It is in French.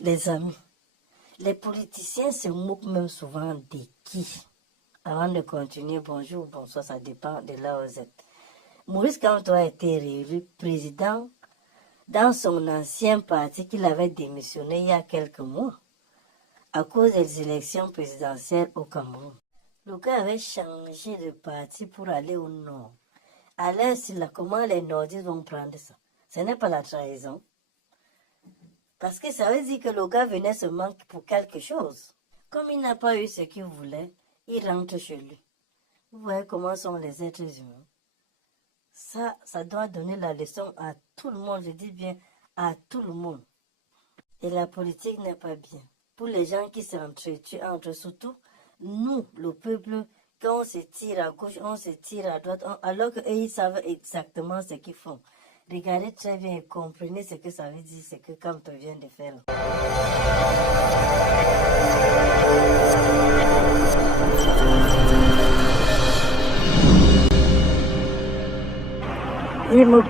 Les amis, les politiciens se moquent même souvent de qui? Avant de continuer, bonjour ou bonsoir, ça dépend de là où vous êtes. Maurice Kamto a été réélu président dans son ancien parti qu'il avait démissionné il y a quelques mois à cause des élections présidentielles au Cameroun. Le gars avait changé de parti pour aller au nord. Alors, comment les nordistes vont prendre ça? Ce n'est pas la trahison. Parce que ça veut dire que le gars venait seulement pour quelque chose. Comme il n'a pas eu ce qu'il voulait, il rentre chez lui. Vous voyez comment sont les êtres humains. Ça doit donner la leçon à tout le monde, je dis bien à tout le monde. Et la politique n'est pas bien. Pour les gens qui s'entretuent entre, surtout nous, le peuple, quand on se tire à gauche, on se tire à droite, alors qu'eux, ils savent exactement ce qu'ils font. Regardez très bien et comprenez ce que ça veut dire, ce que Kamto vient de faire. Il me